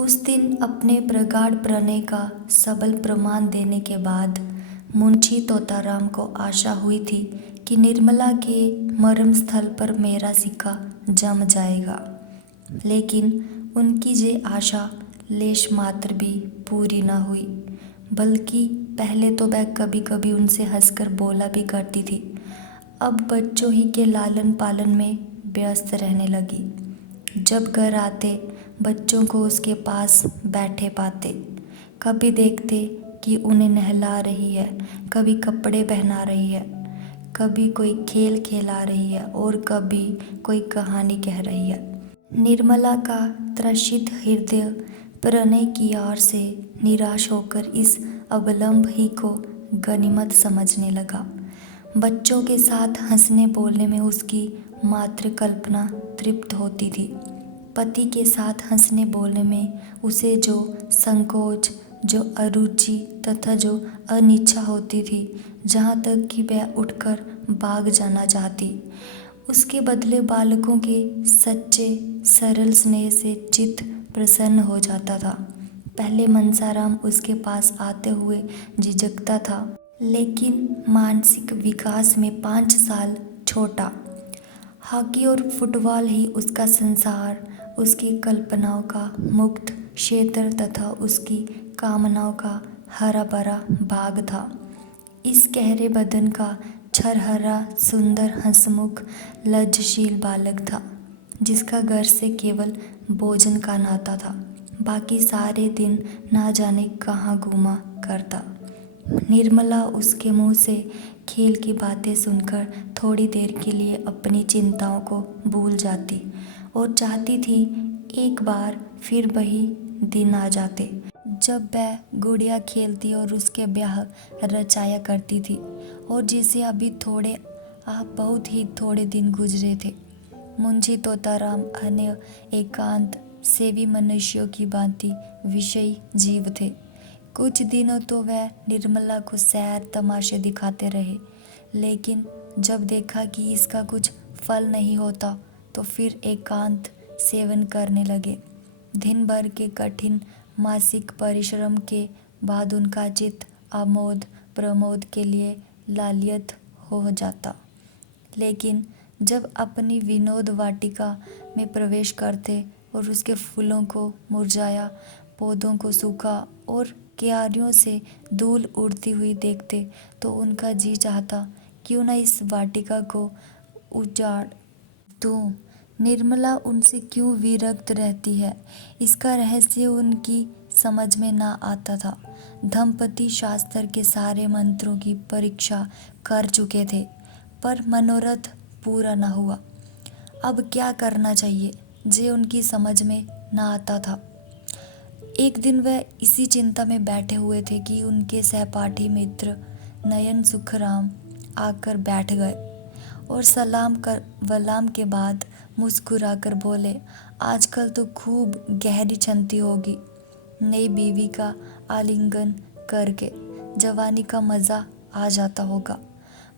उस दिन अपने प्रगाढ़ प्रणय का सबल प्रमाण देने के बाद मुंशी तोताराम को आशा हुई थी कि निर्मला के मर्म स्थल पर मेरा सिक्का जम जाएगा। लेकिन उनकी ये आशा लेश मात्र भी पूरी न हुई, बल्कि पहले तो वह कभी कभी उनसे हंसकर बोला भी करती थी। अब बच्चों ही के लालन पालन में व्यस्त रहने लगी। जब घर आते बच्चों को उसके पास बैठे पाते, कभी देखते कि उन्हें नहला रही है, कभी कपड़े पहना रही है, कभी कोई खेल खेला रही है और कभी कोई कहानी कह रही है। निर्मला का त्रसित हृदय प्रणय की आड़ से निराश होकर इस अवलंब ही को गनीमत समझने लगा। बच्चों के साथ हंसने बोलने में उसकी मात्र कल्पना तृप्त होती थी। पति के साथ हंसने बोलने में उसे जो संकोच, जो अरुचि तथा जो अनिच्छा होती थी, जहाँ तक कि वह उठकर भाग जाना चाहती, उसके बदले बालकों के सच्चे सरल स्नेह से चित्त प्रसन्न हो जाता था। पहले मनसाराम उसके पास आते हुए झिझकता था, लेकिन मानसिक विकास में 5 साल छोटा। हॉकी और फुटबॉल ही उसका संसार, उसकी कल्पनाओं का मुक्त क्षेत्र तथा उसकी कामनाओं का हरा भरा बाग था। इस गहरे बदन का छरहरा सुंदर हंसमुख लज्जशील बालक था, जिसका घर से केवल भोजन का नाता था। बाकी सारे दिन ना जाने कहाँ घूमा करता। निर्मला उसके मुंह से खेल की बातें सुनकर थोड़ी देर के लिए अपनी चिंताओं को भूल जाती और चाहती थी एक बार फिर वही दिन आ जाते जब वह गुड़िया खेलती और उसके ब्याह रचाया करती थी, और जिसे अभी बहुत ही थोड़े दिन गुजरे थे। मुंशी तोताराम अन्य एकांत सेवी मनुष्यों की भांति विषयी जीव थे। कुछ दिनों तो वह निर्मला को सैर तमाशे दिखाते रहे, लेकिन जब देखा कि इसका कुछ फल नहीं होता तो फिर एकांत सेवन करने लगे। दिन भर के कठिन मासिक परिश्रम के बाद उनका चित्त आमोद प्रमोद के लिए लालियत हो जाता। लेकिन जब अपनी विनोद वाटिका में प्रवेश करते और उसके फूलों को मुरझाया, पौधों को सूखा और क्यारियों से धूल उड़ती हुई देखते, तो उनका जी चाहता क्यों न इस वाटिका को उजाड़ दूं। निर्मला उनसे क्यों विरक्त रहती है, इसका रहस्य उनकी समझ में ना आता था। दंपति शास्त्र के सारे मंत्रों की परीक्षा कर चुके थे, पर मनोरथ पूरा न हुआ। अब क्या करना चाहिए जे उनकी समझ में ना आता था। एक दिन वह इसी चिंता में बैठे हुए थे कि उनके सहपाठी मित्र नयन सुखराम आकर बैठ गए और वलाम के बाद मुस्कुराकर बोले, आजकल तो खूब गहरी छंती होगी। नई बीवी का आलिंगन करके जवानी का मज़ा आ जाता होगा।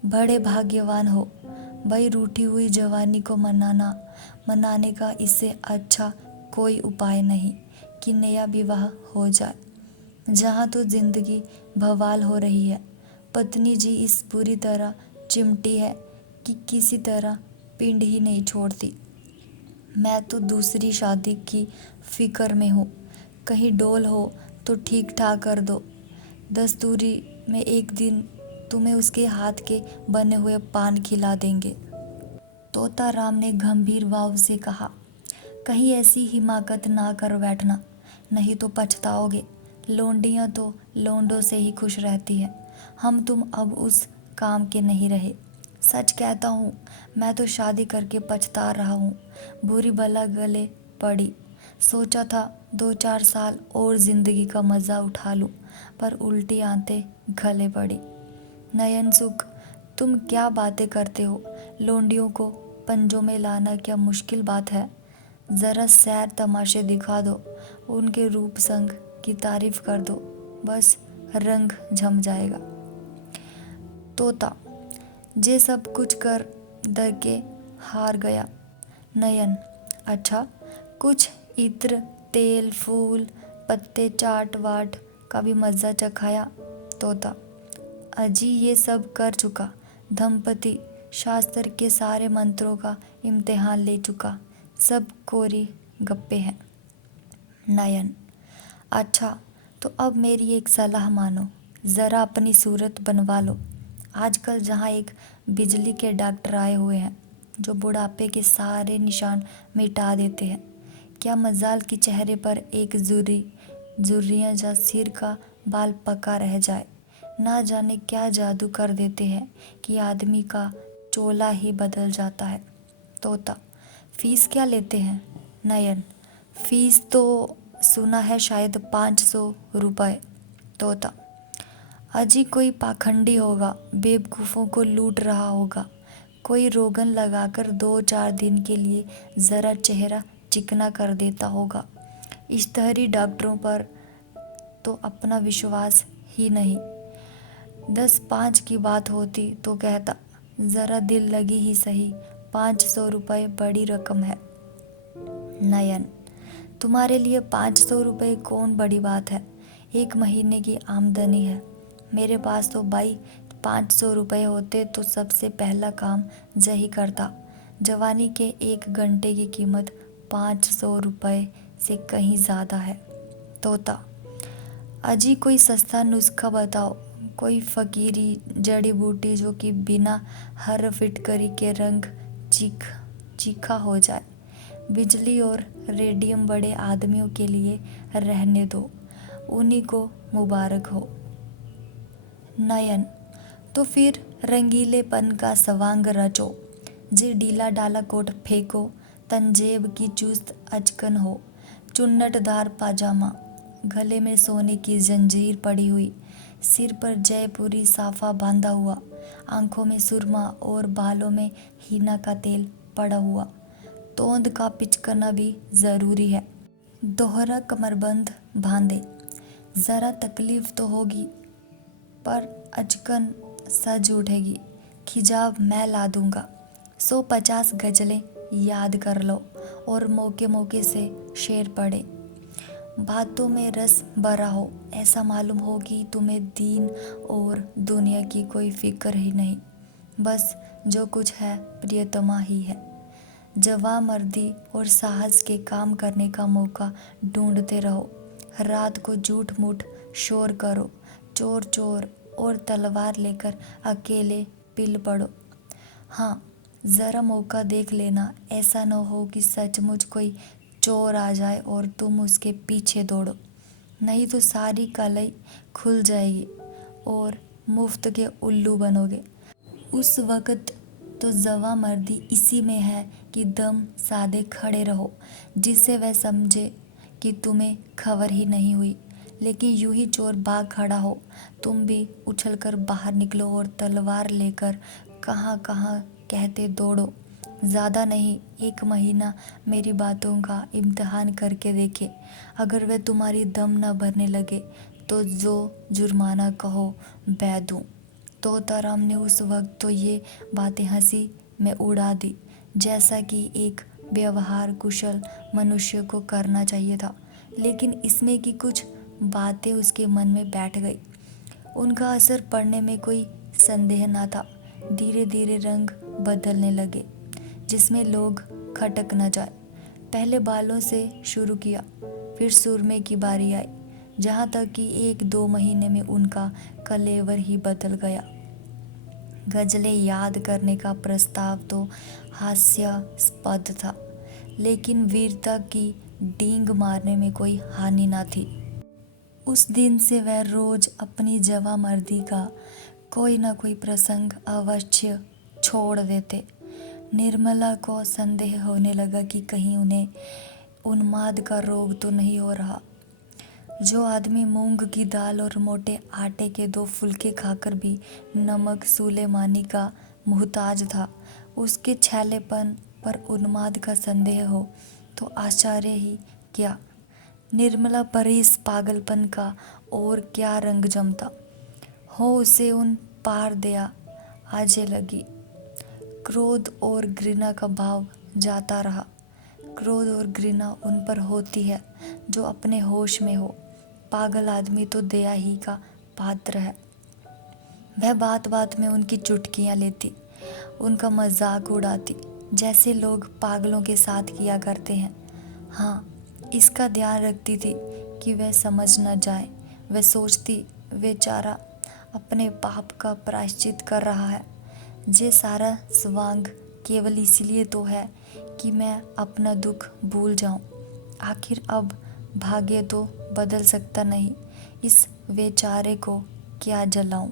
बड़े भाग्यवान हो भाई, रूठी हुई जवानी को मनाने का इससे अच्छा कोई उपाय नहीं कि नया विवाह हो जाए। जहाँ तो जिंदगी बवाल हो रही है, पत्नी जी इस बुरी तरह चिमटी है कि किसी तरह पिंड ही नहीं छोड़ती। मैं तो दूसरी शादी की फिक्र में हूँ, कहीं डोल हो तो ठीक ठाक कर दो। दस्तूरी में एक दिन तुम्हें उसके हाथ के बने हुए पान खिला देंगे। तोताराम ने गंभीर भाव से कहा, कहीं ऐसी हिमाकत ना कर बैठना, नहीं तो पछताओगे। लोंडियाँ तो लोंडों से ही खुश रहती हैं। हम तुम अब उस काम के नहीं रहे। सच कहता हूँ, मैं तो शादी करके पछता रहा हूँ। बुरी भला गले पड़ी। सोचा था 2-4 साल और जिंदगी का मज़ा उठा लूँ, पर उल्टी आंतें गले पड़ी। नयन सुख, तुम क्या बातें करते हो। लोंडियों को पंजों में लाना क्या मुश्किल बात है। ज़रा सैर तमाशे दिखा दो, उनके रूप संग की तारीफ कर दो, बस रंग जम जाएगा। तोता, जे सब कुछ कर दर के हार गया। नयन, अच्छा, कुछ इत्र तेल फूल पत्ते चाट वाट का भी मज़ा चखाया तोता। अजी ये सब कर चुका। दंपति शास्त्र के सारे मंत्रों का इम्तिहान ले चुका। सब कोरी गप्पे हैं। नयन अच्छा, तो अब मेरी एक सलाह मानो, ज़रा अपनी सूरत बनवा लो। आजकल जहाँ एक बिजली के डॉक्टर आए हुए हैं जो बुढ़ापे के सारे निशान मिटा देते हैं। क्या मजाल कि चेहरे पर एक झुर्रियाँ या सिर का बाल पका रह जाए। ना जाने क्या जादू कर देते हैं कि आदमी का चोला ही बदल जाता है। तोता फीस क्या लेते हैं? नयन फीस तो सुना है शायद 500 रुपये। तोता अजी कोई पाखंडी होगा, बेवकूफ़ों को लूट रहा होगा। कोई रोगन लगाकर 2-4 दिन के लिए ज़रा चेहरा चिकना कर देता होगा। इश्तहरी डॉक्टरों पर तो अपना विश्वास ही नहीं। 10-5 की बात होती तो कहता ज़रा दिल लगी ही सही, 500 रुपये बड़ी रकम है। नयन तुम्हारे लिए 500 रुपये कौन बड़ी बात है? 1 महीने की आमदनी है। मेरे पास तो भाई 500 रुपये होते तो सबसे पहला काम यही करता। जवानी के 1 घंटे की कीमत 500 रुपये से कहीं ज़्यादा है। तोता अजी कोई सस्ता नुस्खा बताओ, कोई फ़कीरी जड़ी बूटी जो कि बिना हर फिटकरी के रंग चीखा हो जाए। बिजली और रेडियम बड़े आदमियों के लिए रहने दो, उन्हीं को मुबारक हो। नयन तो फिर रंगीलेपन का सवांग रचो। जे ढीला डाला कोट फेंको, तंजेब की चुस्त अचकन हो, चुन्नटदार पाजामा, गले में सोने की जंजीर पड़ी हुई, सिर पर जयपुरी साफा बांधा हुआ, आंखों में सुरमा और बालों में हीना का तेल पड़ा हुआ। तोंद का पिचकना भी ज़रूरी है। दोहरा कमरबंद बांधे। ज़रा तकलीफ तो होगी पर अचकन सज उठेगी। खिजाब मैं ला दूंगा। 150 गज़लें याद कर लो और मौके मौके से शेर पढ़े। बातों में रस भरा हो, ऐसा मालूम हो कि तुम्हें दीन और दुनिया की कोई फिक्र ही नहीं। बस जो कुछ है प्रियतमा ही है। जवामर्दी और साहस के काम करने का मौका ढूंढते रहो। रात को झूठ मूठ शोर करो, चोर चोर और तलवार लेकर अकेले पिल पड़ो। हाँ, ज़रा मौका देख लेना, ऐसा न हो कि सचमुच कोई चोर आ जाए और तुम उसके पीछे दौड़ो। नहीं तो सारी कलाई खुल जाएगी और मुफ्त के उल्लू बनोगे। उस वक़्त तो जवामर्दी इसी में है कि दम साधे खड़े रहो, जिससे वह समझे कि तुम्हें खबर ही नहीं हुई। लेकिन यूं ही चोर भाग खड़ा हो, तुम भी उछलकर बाहर निकलो और तलवार लेकर कहाँ कहाँ कहते दौड़ो। ज़्यादा नहीं, 1 महीना मेरी बातों का इम्तिहान करके देखे। अगर वह तुम्हारी दम न भरने लगे तो जो जुर्माना कहो मैं दूँ। तोताराम ने उस वक्त तो ये बातें हंसी में उड़ा दी, जैसा कि एक व्यवहार कुशल मनुष्य को करना चाहिए था। लेकिन इसमें की कुछ बातें उसके मन में बैठ गई। उनका असर पड़ने में कोई संदेह न था। धीरे धीरे रंग बदलने लगे, जिसमें लोग खटक न जाए। पहले बालों से शुरू किया, फिर सुरमे की बारी आई, जहाँ तक कि 1-2 महीने में उनका कलेवर ही बदल गया। गज़लें याद करने का प्रस्ताव तो हास्यास्पद था, लेकिन वीरता की डींग मारने में कोई हानि न थी। उस दिन से वह रोज अपनी जवामर्दी का कोई न कोई प्रसंग अवश्य छोड़ देते। निर्मला को संदेह होने लगा कि कहीं उन्हें उन्माद का रोग तो नहीं हो रहा। जो आदमी मूंग की दाल और मोटे आटे के 2 फुलके खाकर भी नमक सुलेमानी का मुहताज था, उसके छैलेपन पर उन्माद का संदेह हो तो आश्चर्य ही क्या। निर्मला पर इस पागलपन का और क्या रंग जमता हो, उसे उन पार दया आजे लगी। क्रोध और घृणा का भाव जाता रहा। क्रोध और घृणा उन पर होती है जो अपने होश में हो। पागल आदमी तो दया ही का पात्र है। वह बात बात में उनकी चुटकियां लेती, उनका मजाक उड़ाती, जैसे लोग पागलों के साथ किया करते हैं। हाँ, इसका ध्यान रखती थी कि वह समझ न जाए। वह सोचती, बेचारा अपने पाप का प्रायश्चित कर रहा है। ये सारा स्वांग केवल इसलिए तो है कि मैं अपना दुख भूल जाऊं। आखिर अब भाग्य तो बदल सकता नहीं, इस बेचारे को क्या जलाऊं।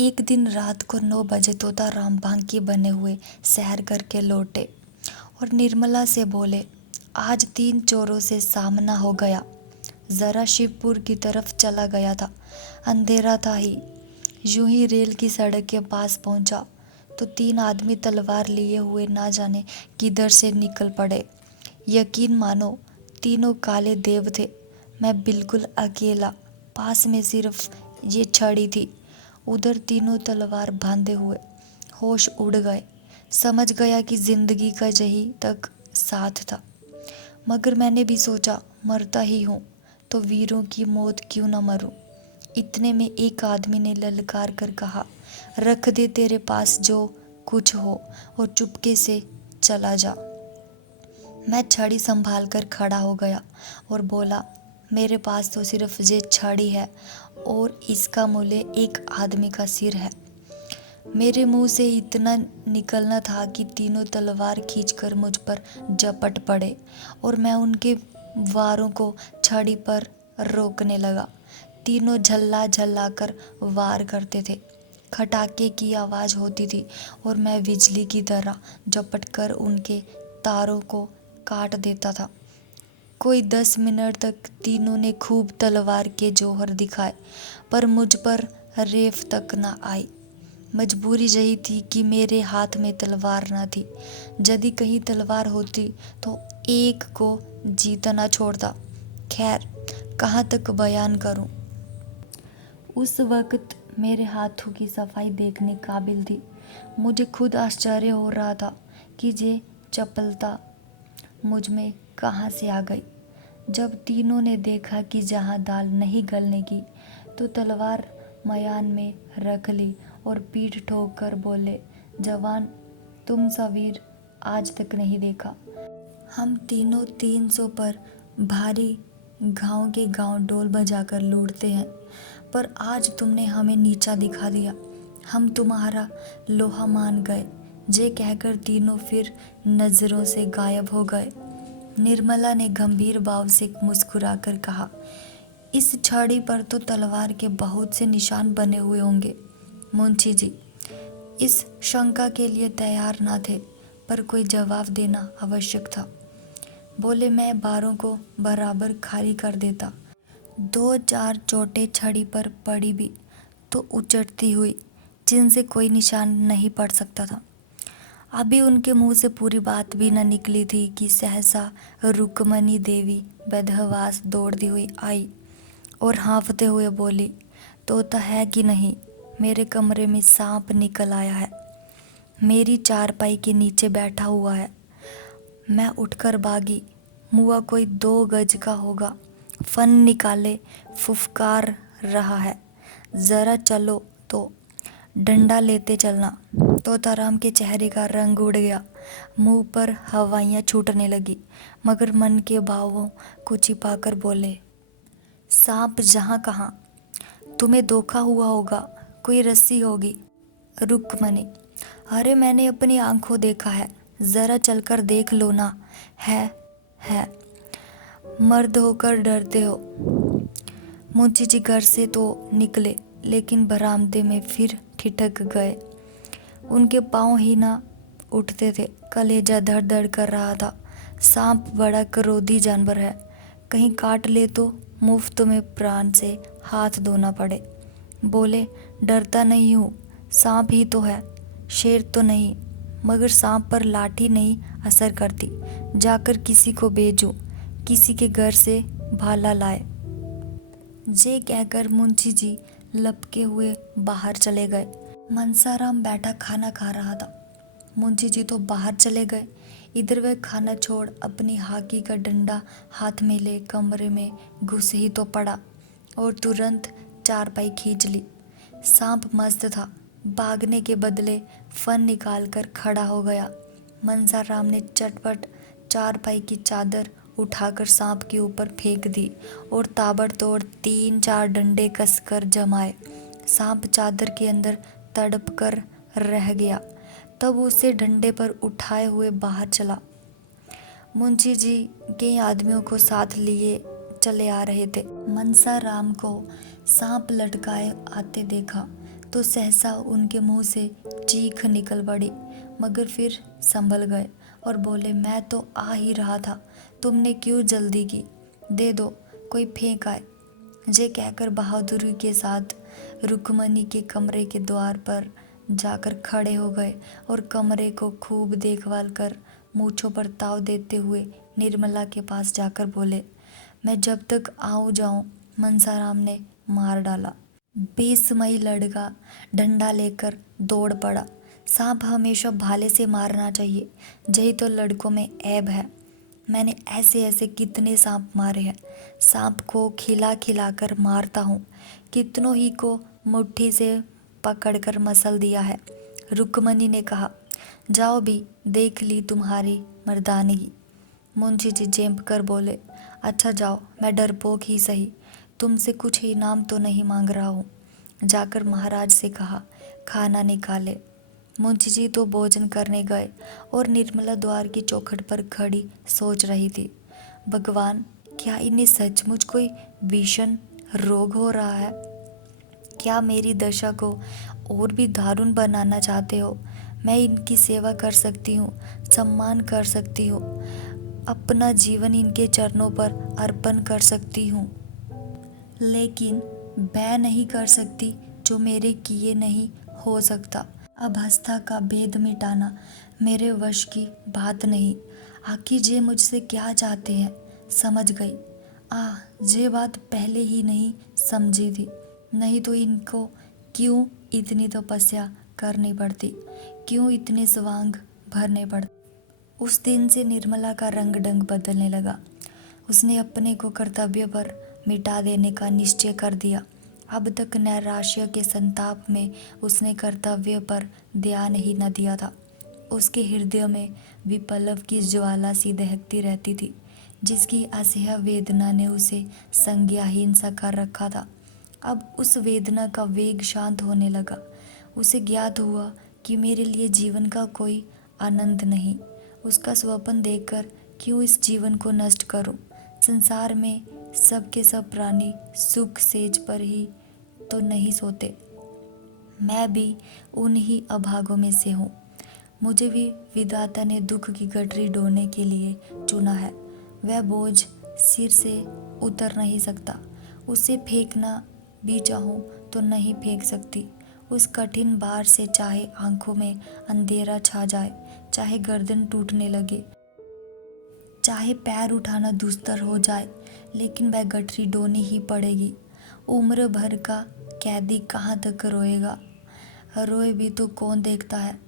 एक दिन रात को 9 बजे तोताराम बांकी बने हुए सैर करके लौटे और निर्मला से बोले, आज 3 चोरों से सामना हो गया। जरा शिवपुर की तरफ चला गया था, अंधेरा था ही। यूं ही रेल की सड़क के पास पहुंचा तो 3 आदमी तलवार लिए हुए ना जाने किधर से निकल पड़े। यकीन मानो तीनों काले देव थे। मैं बिल्कुल अकेला, पास में सिर्फ ये छड़ी थी। उधर तीनों तलवार बांधे हुए। होश उड़ गए। समझ गया कि जिंदगी का यही तक साथ था। मगर मैंने भी सोचा, मरता ही हूँ तो वीरों की मौत क्यों न मरूं। इतने में एक आदमी ने ललकार कर कहा, रख दे तेरे पास जो कुछ हो और चुपके से चला जा। मैं छड़ी संभाल कर खड़ा हो गया और बोला, मेरे पास तो सिर्फ ये छड़ी है और इसका मूल्य एक आदमी का सिर है। मेरे मुंह से इतना निकलना था कि तीनों तलवार खींचकर मुझ पर झपट पड़े और मैं उनके वारों को छड़ी पर रोकने लगा। तीनों झल्ला झल्ला कर वार करते थे। खटाके की आवाज़ होती थी और मैं बिजली की तरह झपट कर उनके तारों को काट देता था। कोई 10 मिनट तक तीनों ने खूब तलवार के जौहर दिखाए, पर मुझ पर रेफ तक न आई। मजबूरी यही थी कि मेरे हाथ में तलवार न थी। यदि कहीं तलवार होती तो एक को जीता न छोड़ता। खैर, कहाँ तक बयान करूं। उस वक्त मेरे हाथों की सफाई देखने काबिल थी। मुझे खुद आश्चर्य हो रहा था कि ये चपलता मुझ में कहाँ से आ गई। जब तीनों ने देखा कि जहाँ दाल नहीं गलने की, तो तलवार मयान में रख ली और पीठ ठोक कर बोले, जवान, तुम सा वीर आज तक नहीं देखा। हम तीनों 300 पर भारी गांव के गांव ढोल बजाकर लूटते हैं, पर आज तुमने हमें नीचा दिखा दिया। हम तुम्हारा लोहा मान गए। ये कहकर तीनों फिर नजरों से गायब हो गए। निर्मला ने गंभीर भाव से मुस्कुराकर कहा, इस छड़ी पर तो तलवार के बहुत से निशान बने हुए होंगे। मुंशी जी इस शंका के लिए तैयार न थे, पर कोई जवाब देना आवश्यक था। बोले, मैं बारों को बराबर खाली कर देता। 2-4 चोटें छड़ी पर पड़ी भी तो उचटती हुई, जिनसे कोई निशान नहीं पड़ सकता था। अभी उनके मुंह से पूरी बात भी न निकली थी कि सहसा रुक्मणी देवी बदहवास दौड़ती हुई आई और हाँफते हुए बोली, तोता है कि नहीं? मेरे कमरे में सांप निकल आया है। मेरी चारपाई के नीचे बैठा हुआ है। मैं उठकर भागी। मुआ कोई 2 गज का होगा। फन निकाले फुफकार रहा है। जरा चलो तो डंडा लेते चलना। तोताराम के चेहरे का रंग उड़ गया। मुंह पर हवाइयाँ छूटने लगी, मगर मन के भावों को छिपाकर बोले, सांप जहाँ कहाँ, तुम्हें धोखा हुआ होगा, कोई रस्सी होगी। रुक्मणी, अरे मैंने अपनी आंखों देखा है, जरा चलकर देख लो ना। है मर्द होकर डरते हो। मुंशी जी घर से तो निकले, लेकिन बरामदे में फिर ठिठक गए। उनके पाँव ही ना उठते थे। कलेजा धड़ धड़ कर रहा था। सांप बड़ा क्रोधी जानवर है, कहीं काट ले तो मुफ्त में प्राण से हाथ धोना पड़े। बोले, डरता नहीं हूँ, सांप ही तो है, शेर तो नहीं। मगर सांप पर लाठी नहीं असर करती। जाकर किसी को भेजूं, किसी के घर से भाला लाए। जे कहकर मुंशी जी लपके हुए बाहर चले गए। मनसाराम बैठा खाना खा रहा था। मुंशी जी तो बाहर चले गए। इधर वह खाना छोड़ अपनी हॉकी का डंडा हाथ में ले कमरे में घुस ही तो पड़ा और तुरंत चारपाई खींच ली। सांप मस्त था, भागने के बदले फन निकाल कर खड़ा हो गया। मनसाराम ने चटपट चारपाई की चादर उठाकर सांप के ऊपर फेंक दी और ताबड़तोड़ 3-4 डंडे कसकर जमाए। सांप चादर के अंदर तड़प कर रह गया। तब उसे डंडे पर उठाए हुए बाहर चला। मुंशी जी कई आदमियों को साथ लिए चले आ रहे थे। मनसाराम को सांप लटकाए आते देखा तो सहसा उनके मुंह से चीख निकल पड़ी, मगर फिर संभल गए और बोले, मैं तो आ ही रहा था, तुमने क्यों जल्दी की, दे दो कोई फेंक आए। ये कहकर बहादुरी के साथ रुक्मणी के कमरे के द्वार पर जाकर खड़े हो गए और कमरे को खूब देखभाल कर मूंछों पर ताव देते हुए निर्मला के पास जाकर बोले, मैं जब तक आऊँ जाऊँ। मनसाराम ने मार डाला। बेसमयी लड़का डंडा लेकर दौड़ पड़ा। सांप हमेशा भाले से मारना चाहिए, यही तो लड़कों में ऐब है। मैंने ऐसे ऐसे कितने सांप मारे हैं। सांप को खिला खिला कर मारता हूँ, कितनों ही को मुट्ठी से पकड़कर मसल दिया है। रुक्मणी ने कहा, जाओ भी देख ली तुम्हारी मर्दानगी। मुंशी जी जेंप कर बोले, अच्छा जाओ, मैं डरपोक ही सही, तुमसे कुछ इनाम तो नहीं मांग रहा हूँ। जाकर महाराज से कहा खाना निकाले। मुंशी जी तो भोजन करने गए और निर्मला द्वार की चौखट पर खड़ी सोच रही थी, भगवान, क्या इन्हें सचमुच कोई भीषण रोग हो रहा है? क्या मेरी दशा को और भी दारुण बनाना चाहते हो? मैं इनकी सेवा कर सकती हूँ, सम्मान कर सकती हूँ, अपना जीवन इनके चरणों पर अर्पण कर सकती हूँ, लेकिन वह नहीं कर सकती जो मेरे किए नहीं हो सकता। अभस्था का भेद मिटाना मेरे वश की बात नहीं। आखिर ये मुझसे क्या चाहते हैं? समझ गई। ये बात पहले ही नहीं समझी थी, नहीं तो इनको क्यों इतनी तपस्या करनी पड़ती, क्यों इतने स्वांग भरने पड़ते। उस दिन से निर्मला का रंग ढंग बदलने लगा। उसने अपने को कर्तव्य पर मिटा देने का निश्चय कर दिया। अब तक नैराश्य के संताप में उसने कर्तव्य पर ध्यान ही न दिया था। उसके हृदय में विप्लव की ज्वाला सी दहकती रहती थी, जिसकी असह्य वेदना ने उसे संज्ञाहीन सा कर रखा था। अब उस वेदना का वेग शांत होने लगा। उसे ज्ञात हुआ कि मेरे लिए जीवन का कोई आनंद नहीं। उसका स्वप्न देखकर क्यों इस जीवन को नष्ट करूं? संसार में सबके सब प्राणी सुख सेज पर ही तो नहीं सोते। मैं भी उन्हीं अभागों में से हूँ। मुझे भी विधाता ने दुख की गठरी ढोने के लिए चुना है। वह बोझ सिर से उतर नहीं सकता। उसे फेंकना भी चाहूँ तो नहीं फेंक सकती। उस कठिन भार से चाहे आंखों में अंधेरा छा जाए, चाहे गर्दन टूटने लगे, चाहे पैर उठाना दुस्तर हो जाए, लेकिन वह गठरी ढोनी ही पड़ेगी। उम्र भर का कैदी कहाँ तक रोएगा? रोए भी तो कौन देखता है?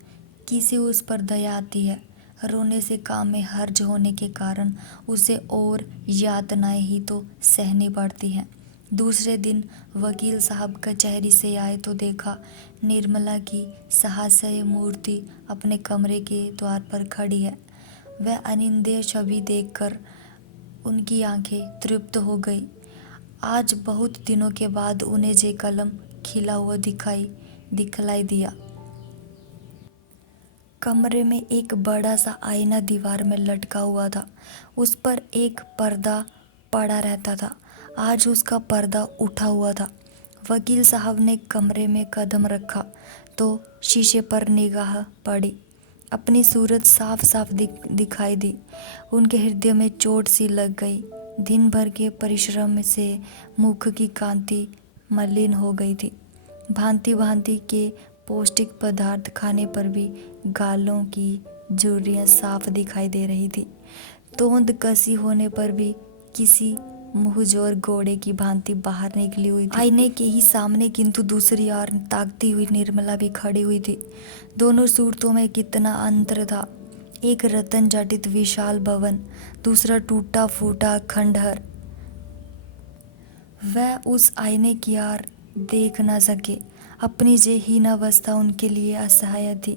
किसे उस पर दया आती है? रोने से काम में हर्ज होने के कारण उसे और यातनाएं ही तो सहनी पड़ती हैं। दूसरे दिन वकील साहब कचहरी से आए तो देखा निर्मला की सहस्त्र मूर्ति अपने कमरे के द्वार पर खड़ी है। वह अनिंद्य छवि देखकर उनकी आंखें तृप्त हो गई। आज बहुत दिनों के बाद उन्हें जे कलम खिला हुआ दिखलाई दिया। कमरे में एक बड़ा सा आईना दीवार में लटका हुआ था। उस पर एक पर्दा पड़ा रहता था। आज उसका पर्दा उठा हुआ था। वकील साहब ने कमरे में कदम रखा तो शीशे पर निगाह पड़ी। अपनी सूरत साफ साफ दिखाई दी। उनके हृदय में चोट सी लग गई। दिन भर के परिश्रम से मुख की कांति मलिन हो गई थी। भांति भांति के पौष्टिक पदार्थ खाने पर भी गालों की झुर्रियाँ साफ दिखाई दे रही थी। तोंद कसी होने पर भी किसी मुंहजोर घोड़े की भांति बाहर निकली हुई थी। आईने के ही सामने किंतु दूसरी ओर ताकती हुई निर्मला भी खड़ी हुई थी। दोनों सूरतों में कितना अंतर था। एक रतन जटित विशाल भवन, दूसरा टूटा फूटा खंडहर। वह उस आईने की ओर देख न सके। अपनी जे हीन अवस्था उनके लिए असहाय थी।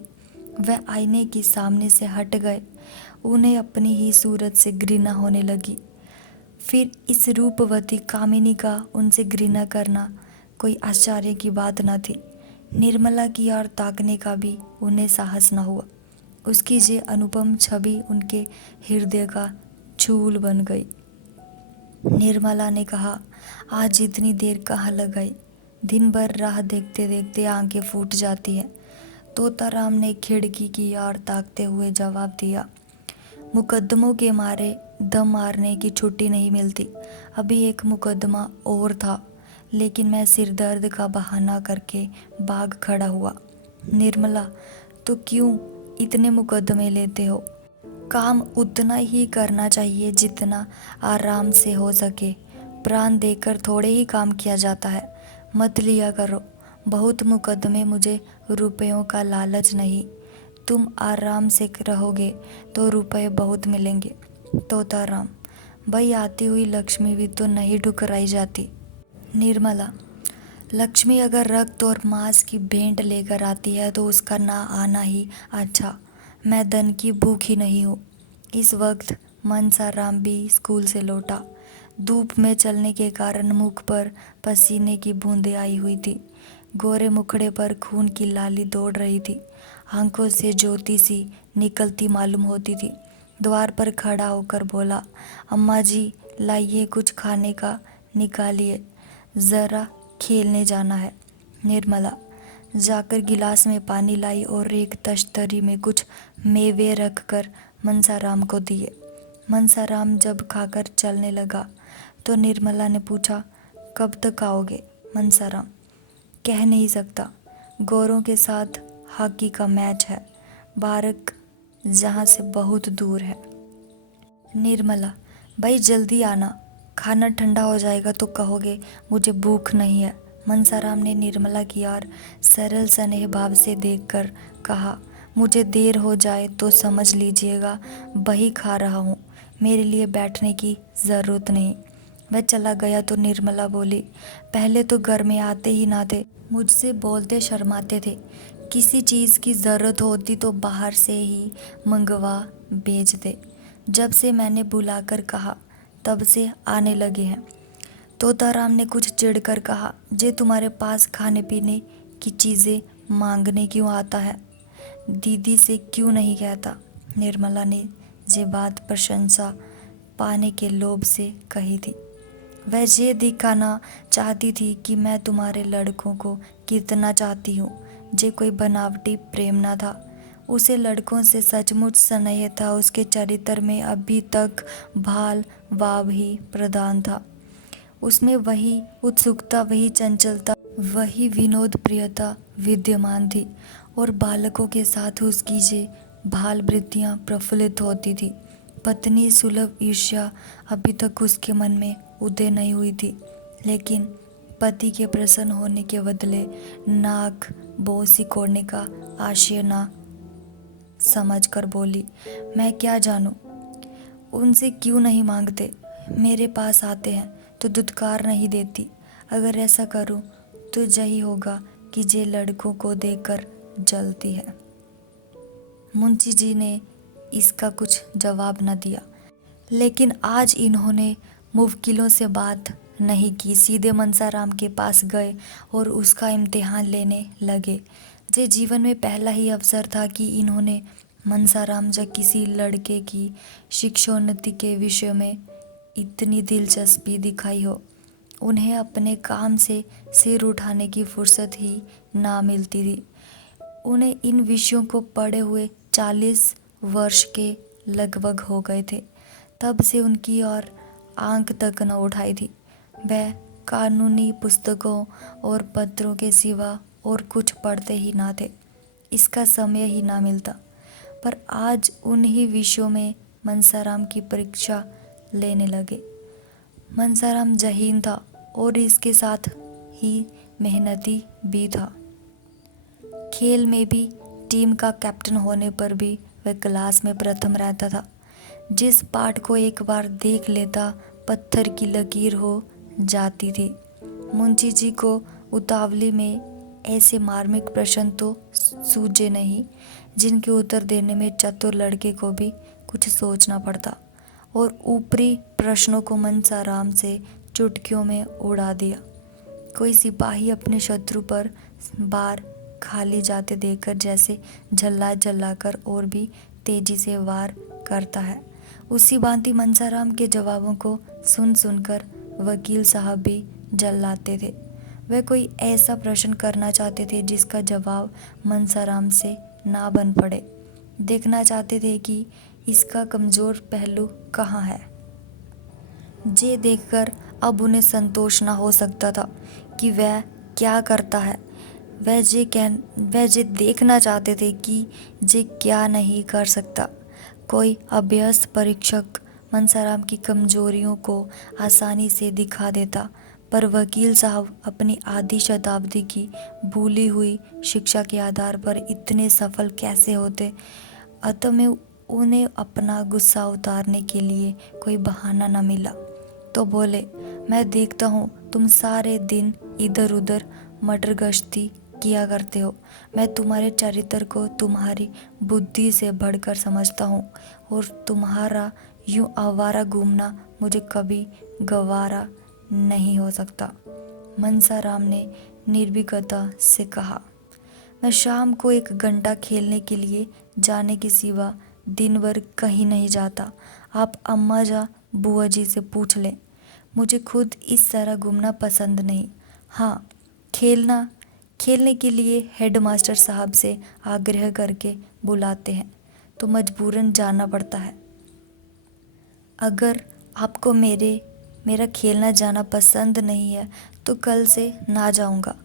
वह आईने के सामने से हट गए। उन्हें अपनी ही सूरत से घृणा होने लगी। फिर इस रूपवती कामिनी का उनसे घृणा करना कोई आश्चर्य की बात न थी। निर्मला की ओर ताकने का भी उन्हें साहस न हुआ। उसकी ये अनुपम छवि उनके हृदय का छूल बन गई। निर्मला ने कहा, आज इतनी देर कहाँ लगाई? दिन भर राह देखते देखते आंखें फूट जाती हैं। तोताराम ने खिड़की की ओर ताकते हुए जवाब दिया, मुकदमों के मारे दम मारने की छुट्टी नहीं मिलती। अभी एक मुकदमा और था, लेकिन मैं सिर दर्द का बहाना करके भाग खड़ा हुआ। निर्मला, तो क्यों इतने मुकदमे लेते हो? काम उतना ही करना चाहिए जितना आराम से हो सके। प्राण देकर थोड़े ही काम किया जाता है। मत लिया करो बहुत मुकदमे, मुझे रुपयों का लालच नहीं। तुम आराम से रहोगे तो रुपए बहुत मिलेंगे। तोताराम, भाई आती हुई लक्ष्मी भी तो नहीं ठुकराई जाती। निर्मला, लक्ष्मी अगर रक्त और मांस की भेंट लेकर आती है तो उसका ना आना ही अच्छा। मैं धन की भूखी नहीं हूँ। इस वक्त मनसाराम भी स्कूल से लौटा। धूप में चलने के कारण मुख पर पसीने की बूंदें आई हुई थी। गोरे मुखड़े पर खून की लाली दौड़ रही थी। आंखों से ज्योति सी निकलती मालूम होती थी। द्वार पर खड़ा होकर बोला, अम्मा जी लाइए कुछ खाने का निकालिए, ज़रा खेलने जाना है। निर्मला जाकर गिलास में पानी लाई और एक तश्तरी में कुछ मेवे रखकर मनसाराम को दिए। मनसाराम जब खाकर चलने लगा तो निर्मला ने पूछा, कब तक आओगे? मनसाराम, कह नहीं सकता। गोरों के साथ हॉकी का मैच है, बारक जहाँ से बहुत दूर है। निर्मला, भाई जल्दी आना, खाना ठंडा हो जाएगा तो कहोगे मुझे भूख नहीं है। मनसाराम ने निर्मला की ओर सरल स्नेह भाव से देखकर कहा, मुझे देर हो जाए तो समझ लीजिएगा वही खा रहा हूँ, मेरे लिए बैठने की ज़रूरत नहीं। वह चला गया तो निर्मला बोली, पहले तो घर में आते ही ना थे, मुझसे बोलते शर्माते थे। किसी चीज़ की ज़रूरत होती तो बाहर से ही मंगवा भेजते। जब से मैंने बुलाकर कहा तब से आने लगे हैं। तोताराम ने कुछ चिढ़कर कहा, जे तुम्हारे पास खाने पीने की चीज़ें मांगने क्यों आता है? दीदी से क्यों नहीं कहता? निर्मला ने ये बात प्रशंसा पाने के लोभ से कही थी। वह ये दिखाना चाहती थी कि मैं तुम्हारे लड़कों को कितना चाहती हूँ। जे कोई बनावटी प्रेम न था, उसे लड़कों से सचमुच स्नेह था। उसके चरित्र में अभी तक भाल भाव ही प्रधान था। उसमें वही उत्सुकता, वही चंचलता, वही विनोद प्रियता विद्यमान थी और बालकों के साथ उसकी ये भाल वृत्तियाँ प्रफुल्लित होती थी। पत्नी सुलभ ईर्ष्या अभी तक उसके मन में उदय नहीं हुई थी, लेकिन पति के प्रसन्न होने के बदले नाक बो सिकोड़ने का आशय न समझकर बोली, मैं क्या जानूं, उनसे क्यों नहीं मांगते? मेरे पास आते हैं तो दुत्कार नहीं देती। अगर ऐसा करूं तो यही होगा कि जे लड़कों को देखकर जलती है। मुंशी जी ने इसका कुछ जवाब न दिया, लेकिन आज इन्होंने मुवक्किलों से बात नहीं की, सीधे मनसाराम के पास गए और उसका इम्तिहान लेने लगे। जे जीवन में पहला ही अवसर था कि इन्होंने मनसाराम या किसी लड़के की शिक्षोन्नति के विषय में इतनी दिलचस्पी दिखाई हो। उन्हें अपने काम से सिर उठाने की फुर्सत ही ना मिलती थी। उन्हें इन विषयों को पढ़े हुए 40 वर्ष के लगभग हो गए थे। तब से उनकी और आंख तक न उठाई थी। वह कानूनी पुस्तकों और पत्रों के सिवा और कुछ पढ़ते ही ना थे। इसका समय ही ना मिलता। पर आज उन्हीं विषयों में मनसाराम की परीक्षा लेने लगे। मनसाराम जहीन था और इसके साथ ही मेहनती भी था। खेल में भी टीम का कैप्टन होने पर भी वह क्लास में प्रथम रहता था। जिस पाठ को एक बार देख लेता पत्थर की लकीर हो जाती थी। मुंशी जी को उतावली में ऐसे मार्मिक प्रश्न तो सूझे नहीं, जिनके उत्तर देने में चतुर लड़के को भी कुछ सोचना पड़ता, और ऊपरी प्रश्नों को मनसाराम से चुटकियों में उड़ा दिया। कोई सिपाही अपने शत्रु पर बार खाली जाते देखकर जैसे झल्ला झल्लाकर और भी तेजी से वार करता है, उसी भांति मनसाराम के जवाबों को सुन सुनकर वकील साहब भी झल्लाते थे। वह कोई ऐसा प्रश्न करना चाहते थे जिसका जवाब मनसाराम से ना बन पड़े। देखना चाहते थे कि इसका कमज़ोर पहलू कहाँ है। ये देखकर अब उन्हें संतोष न हो सकता था कि वह क्या करता है। वह ये देखना चाहते थे कि ये क्या नहीं कर सकता। कोई अभ्यस्त परीक्षक मनसाराम की कमजोरियों को आसानी से दिखा देता, पर वकील साहब अपनी आधी शताब्दी की भूली हुई शिक्षा के आधार पर इतने सफल कैसे होते। अतः में उन्हें अपना गुस्सा उतारने के लिए कोई बहाना न मिला, तो बोले, मैं देखता हूँ तुम सारे दिन इधर उधर मटर गश्ती किया करते हो। मैं तुम्हारे चरित्र को तुम्हारी बुद्धि से बढ़कर समझता हूँ, और तुम्हारा यूं आवारा घूमना मुझे कभी गवारा नहीं हो सकता। मनसाराम ने निर्भीकता से कहा, मैं शाम को 1 घंटा खेलने के लिए जाने के सिवा दिन भर कहीं नहीं जाता। आप अम्मा जा बुआ जी से पूछ लें। मुझे खुद इस तरह घूमना पसंद नहीं। हाँ, खेलने के लिए हेडमास्टर साहब से आग्रह करके बुलाते हैं तो मजबूरन जाना पड़ता है। अगर आपको मेरा खेलना जाना पसंद नहीं है तो कल से ना जाऊंगा।